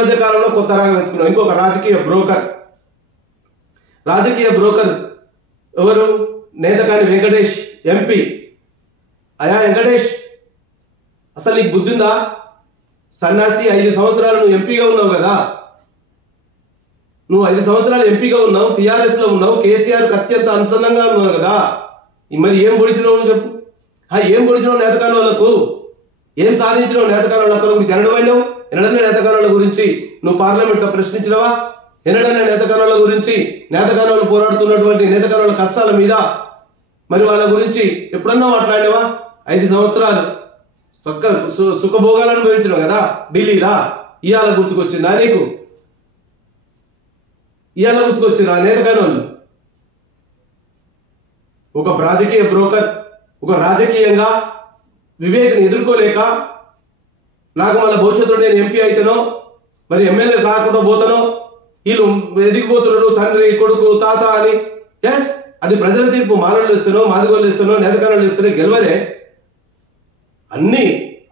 మధ్య కాలంలో కొత్త రాగం ఎత్తుకున్నావు. ఇంకొక రాజకీయ బ్రోకర్ ఎవరు? నేతకాని వెంకటేష్ ఎంపీ. అయా వెంకటేష్, అసలు నీకు బుద్ధి ఉందా? సన్నాసి, 5 సంవత్సరాలు నువ్వు ఎంపీగా ఉన్నావు కదా. నువ్వు 5 సంవత్సరాలు ఎంపీగా ఉన్నావు, టీఆర్ఎస్ లో ఉన్నావు, కేసీఆర్కి అత్యంత అనుసంధానంగా ఉన్నావు కదా. మరి ఏం పొడిచినావు నువ్వు చెప్పు? ఏం పొడిచినావు నేతకాని వాళ్ళకు? ఏం సాధించినావు నేతకాని వాళ్ళ గురించి? ఎన్నడమైనావు? ఎన్నడన్నా నేతకాని వాళ్ళ గురించి నువ్వు పార్లమెంట్ లో ప్రశ్నించినవా? ఎన్నడన్నా నేతకాని వాళ్ళ గురించి, నేతకాని వాళ్ళు పోరాడుతున్నటువంటి నేతకాని వాళ్ళ కష్టాల మీద మరి వాళ్ళ గురించి ఎప్పుడన్నా మాట్లాడినవా? 5 సంవత్సరాలు సుఖభోగాలను అనుభవించినావు కదా ఢిల్లీలా. ఇవాళ గుర్తుకొచ్చిందా నీకు? ఇవాళ గుర్తుకొచ్చిందా నేతకాని వాళ్ళు? ఒక రాజకీయ బ్రోకర్, ఒక రాజకీయంగా వివేక్ని ఎదుర్కోలేక, నాకు మళ్ళీ భవిష్యత్తులో నేను ఎంపీ అయితేనో మరి ఎమ్మెల్యే కాకుండా పోతానో, వీళ్ళు ఎదిగిపోతున్నారు తండ్రి కొడుకు తాత అని. ఎస్, అది ప్రజల తీర్పు. మాలలు ఇస్తానో, మాదిగోళ్ళు ఇస్తానో, నేతకాలు ఇస్తేనే గెలవరే.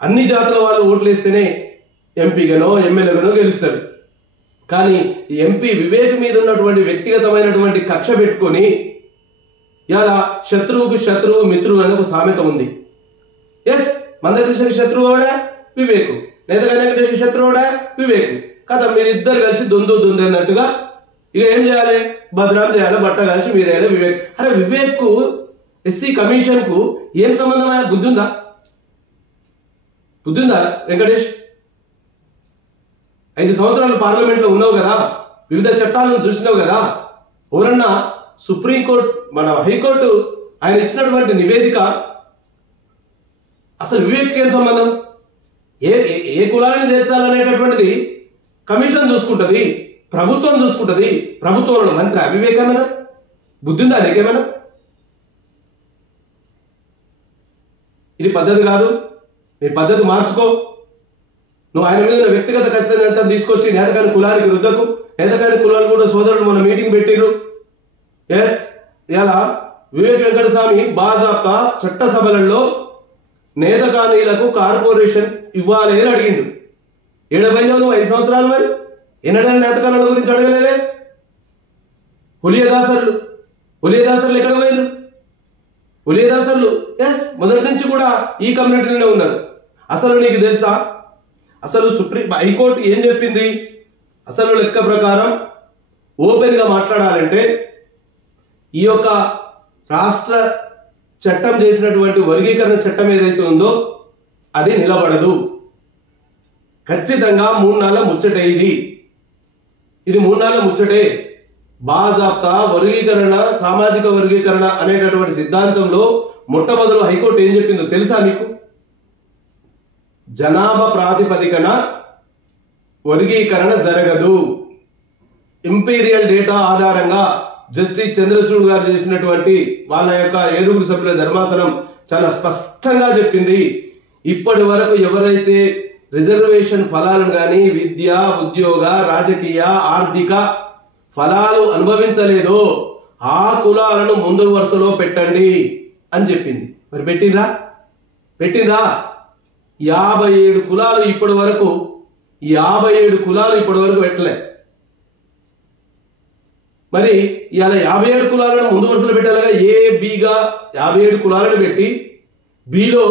అన్ని జాతుల వాళ్ళు ఓట్లు వేస్తేనే ఎంపీగానో ఎమ్మెల్యేగానో గెలుస్తాడు. కానీ ఎంపీ వివేక్ మీద ఉన్నటువంటి వ్యక్తిగతమైనటువంటి కక్ష పెట్టుకొని ఇలా శత్రువుకు శత్రువు మిత్రువు అనే ఒక సామెత ఉంది. ఎస్, మందకృష్ణకి శత్రువు కూడా వివేకు, నేతకాని వెంకటేశ్వర శత్రువు కూడా వివేకు కదా. మీరిద్దరు కలిసి దొందు అన్నట్టుగా ఇక ఏం చేయాలి? బదనాం చేయాలి, బట్ట కలిసి మీద వివేక్. అరే వివేక్ కు ఎస్సీ కమిషన్ కు ఏం సంబంధం? బుద్ధి ఉందా వెంకటేష్? 5 సంవత్సరాలు పార్లమెంట్ లో ఉన్నావు కదా, వివిధ చట్టాలను చూసినావు కదా. ఎవరన్నా సుప్రీంకోర్టు, మన హైకోర్టు ఆయన ఇచ్చినటువంటి నివేదిక అసలు వివేక్ ఏం సంబంధం? ఏ కులాలను చేర్చాలనేటటువంటిది కమిషన్ చూసుకుంటది, ప్రభుత్వం చూసుకుంటది. ప్రభుత్వంలో మంత్రి అవివేకమేనా? బుద్ధిందా నీకేమైనా? ఇది పద్ధతి కాదు. నీ పద్ధతి మార్చుకో. నువ్వు ఆయన మీద వ్యక్తిగత ఖచ్చితంగా తీసుకొచ్చి నేతకాని కులానికి రుద్దకు. నేతకాని కులాలు కూడా సోదరుడు మొన్న మీటింగ్ పెట్టిరు. ఎస్, ఇలా వివేక్ వెంకటస్వామి బాజాప్తా చట్టసభలలో నేతకానీలకు కార్పొరేషన్ ఇవ్వాలి అని అడిగిండు. ఏడబైనావు నువ్వు 5 సంవత్సరాలు. మరి ఎన్నడైనా నేతకానుల గురించి అడగలేదే. హులియదాసర్లు ఎక్కడ పోయారు? హులియదాసర్లు ఎస్, మొదటి నుంచి కూడా ఈ కమ్యూనిటీలోనే ఉన్నారు. అసలు నీకు తెలుసా? అసలు హైకోర్టు ఏం చెప్పింది? అసలు లెక్క ప్రకారం ఓపెన్ గా మాట్లాడాలంటే ఈ యొక్క రాష్ట్ర చట్టం చేసినటువంటి వర్గీకరణ చట్టం ఏదైతే ఉందో అది నిలబడదు. ఖచ్చితంగా 3 నెలల ముచ్చటే. ఇది 3 నెలల ముచ్చటే. బాజాప్తా వర్గీకరణ, సామాజిక వర్గీకరణ అనేటటువంటి సిద్ధాంతంలో మొట్టమొదలు హైకోర్టు ఏం చెప్పిందో తెలుసా మీకు? జనాభా ప్రాతిపదికన వర్గీకరణ జరగదు. ఇంపీరియల్ డేటా ఆధారంగా జస్టిస్ చంద్రచూడ్ గారు చేసినటువంటి వాళ్ళ యొక్క 7 సభ్యుల ధర్మాసనం చాలా స్పష్టంగా చెప్పింది. ఇప్పటి వరకు ఎవరైతే రిజర్వేషన్ ఫలాలను కానీ విద్య, ఉద్యోగ, రాజకీయ, ఆర్థిక ఫలాలు అనుభవించలేదో ఆ కులాలను ముందు వరుసలో పెట్టండి అని చెప్పింది. మరి పెట్టిందా? 57 కులాలు ఇప్పటి వరకు పెట్టలే. మరి ఇవాళ 57 కులాలను ముందు వరుసలో పెట్టాలిగా. బిగా 57 కులాలను పెట్టి, బిలో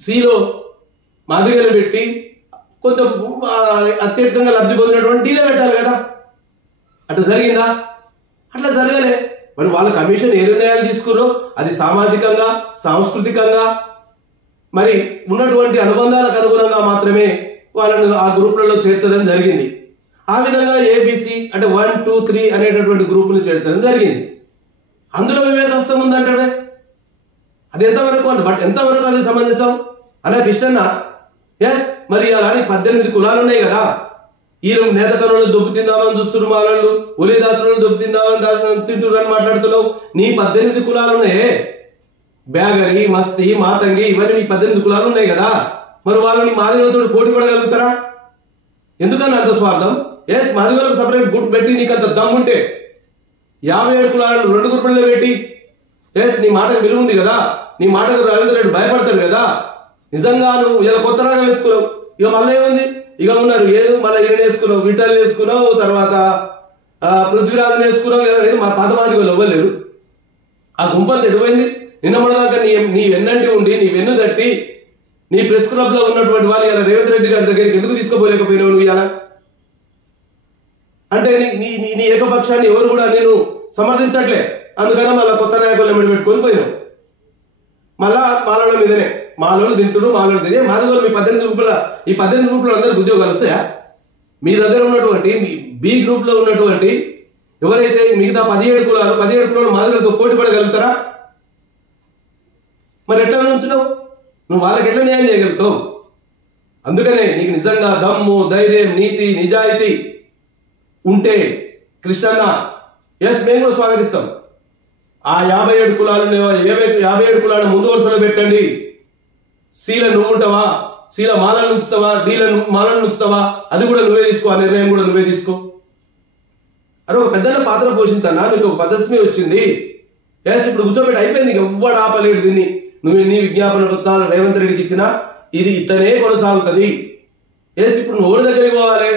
సిలో మాదిగలు పెట్టి కొంచెం అత్యధికంగా లబ్ధి పొందినటువంటి డీలే పెట్టాలి కదా. అట్లా జరిగిందా? అట్లా జరగలే. మరి వాళ్ళ కమిషన్ ఏ నిర్ణయాలు తీసుకున్నారో అది సామాజికంగా, సాంస్కృతికంగా మరి ఉన్నటువంటి అనుబంధాలకు అనుగుణంగా మాత్రమే వాళ్ళని ఆ గ్రూపులలో చేర్చడం జరిగింది. ఆ విధంగా ఏబిసి అంటే 1, 2, 3 అనేటటువంటి గ్రూపులు చేర్చడం జరిగింది. అందులో వివేకస్తం ఉందంటే అది ఎంతవరకు బట్ ఎంతవరకు అది సమంజసం అలా కృష్ణన్న? ఎస్, మరి అలాంటి 18 కులాలు ఉన్నాయి కదా. ఈ నేతకనులు దొబ్బు తిందామని చూస్తున్నారు, మాలలు ఒలిదాసులు దొబ్బు తిందామని తింటున్నారు అని మాట్లాడుతున్నావు. నీ 18 కులాలు ఉన్నాయి. బ్యాగరి, మస్తి, మాతంగి ఇవన్నీ నీ 18 కులాలు ఉన్నాయి కదా. మరి వాళ్ళు నీ మాదిగలతో పోటీ పడగలుగుతారా? ఎందుకన్నా అంత స్వార్థం? ఎస్, మాదిగలకు సపరేట్ గుట్ పెట్టి నీకు అంత దమ్ముంటే 57 కులాలను 2 గ్రూపుల్లో పెట్టి ఎస్, నీ మాటకు విలువ ఉంది కదా. నీ మాటకు రవీంద్ర రెడ్డి భయపడతాడు కదా. నిజంగా నువ్వు ఇలా కొత్త రాగం ఎత్తుకున్నావు. ఇక మళ్ళీ ఏముంది? ఇక ఉన్నారు ఏదో మళ్ళీ ఈయన వేసుకున్నావు, విఠల్ వేసుకున్నావు, తర్వాత పృథ్వీరాజన్ వేసుకున్నావు, మా పాత మాదిగోళ్ళు ఇవ్వలేరు. ఆ గుంపంతా ఎడిపోయింది. నిన్న మొన్నదాకా నీ వెన్నంటి ఉండి నీ వెన్ను తట్టి నీ ప్రెస్ క్లబ్ లో ఉన్నటువంటి వాళ్ళు ఇలా రేవంత్ రెడ్డి గారి దగ్గరికి ఎందుకు తీసుకోపోలేకపోయినావు నువ్వు ఇలా? అంటే నీ ఏకపక్షాన్ని ఎవరు కూడా నేను సమర్థించట్లే. అందుకని మళ్ళీ కొత్త నాయకులను పెట్టుకొని పోయినావు. మళ్ళా మాలోళ్ళ మీదనే మాలోళ్ళు తింటున్నారు, మాలోళ్ళు తినే మాదిగోళ్ళు మీ 18 గ్రూపుల ఈ 18 గ్రూపులు అందరికి ఉద్యోగాలు వస్తాయా? మీ దగ్గర ఉన్నటువంటి బి గ్రూప్ లో ఉన్నటువంటి ఎవరైతే మిగతా 17 కులాలు మాదిగలతో పోటీ పడగలుగుతారా? మరి ఎట్లా ఉంచున్నావు నువ్వు? వాళ్ళకి ఎట్లా న్యాయం చేయగలుగుతావు? అందుకనే నీకు నిజంగా దమ్ము, ధైర్యం, నీతి, నిజాయితీ ఉంటే కృష్ణన్న ఎస్ మేము కూడా స్వాగతిస్తాం. ఆ 57 కులాలను 57 కులాలను ముందు వరుసలో పెట్టండి. సీల నువ్వు ఉంటావా, సీల మాలను ఉంచుతావా, డీల మాలను ఉంచుతావా, అది కూడా నువ్వే తీసుకో. ఆ నిర్ణయం కూడా నువ్వే తీసుకో. అరే ఒక పెద్దల పాత్ర పోషించన్నా, నీకు ఒక పదస్మి వచ్చింది. ఎస్ ఇప్పుడు కూర్చోబెట్టి అయిపోయింది, ఎవ్వడు ఆపలేడు దీన్ని. నువ్వు ఎన్ని విజ్ఞాపన పత్రాలు రేవంత్ రెడ్డికి ఇచ్చినా ఇది ఇట్లనే కొనసాగుతుంది. ఎస్ ఇప్పుడు నువ్వు దగ్గరికి పోవాలి.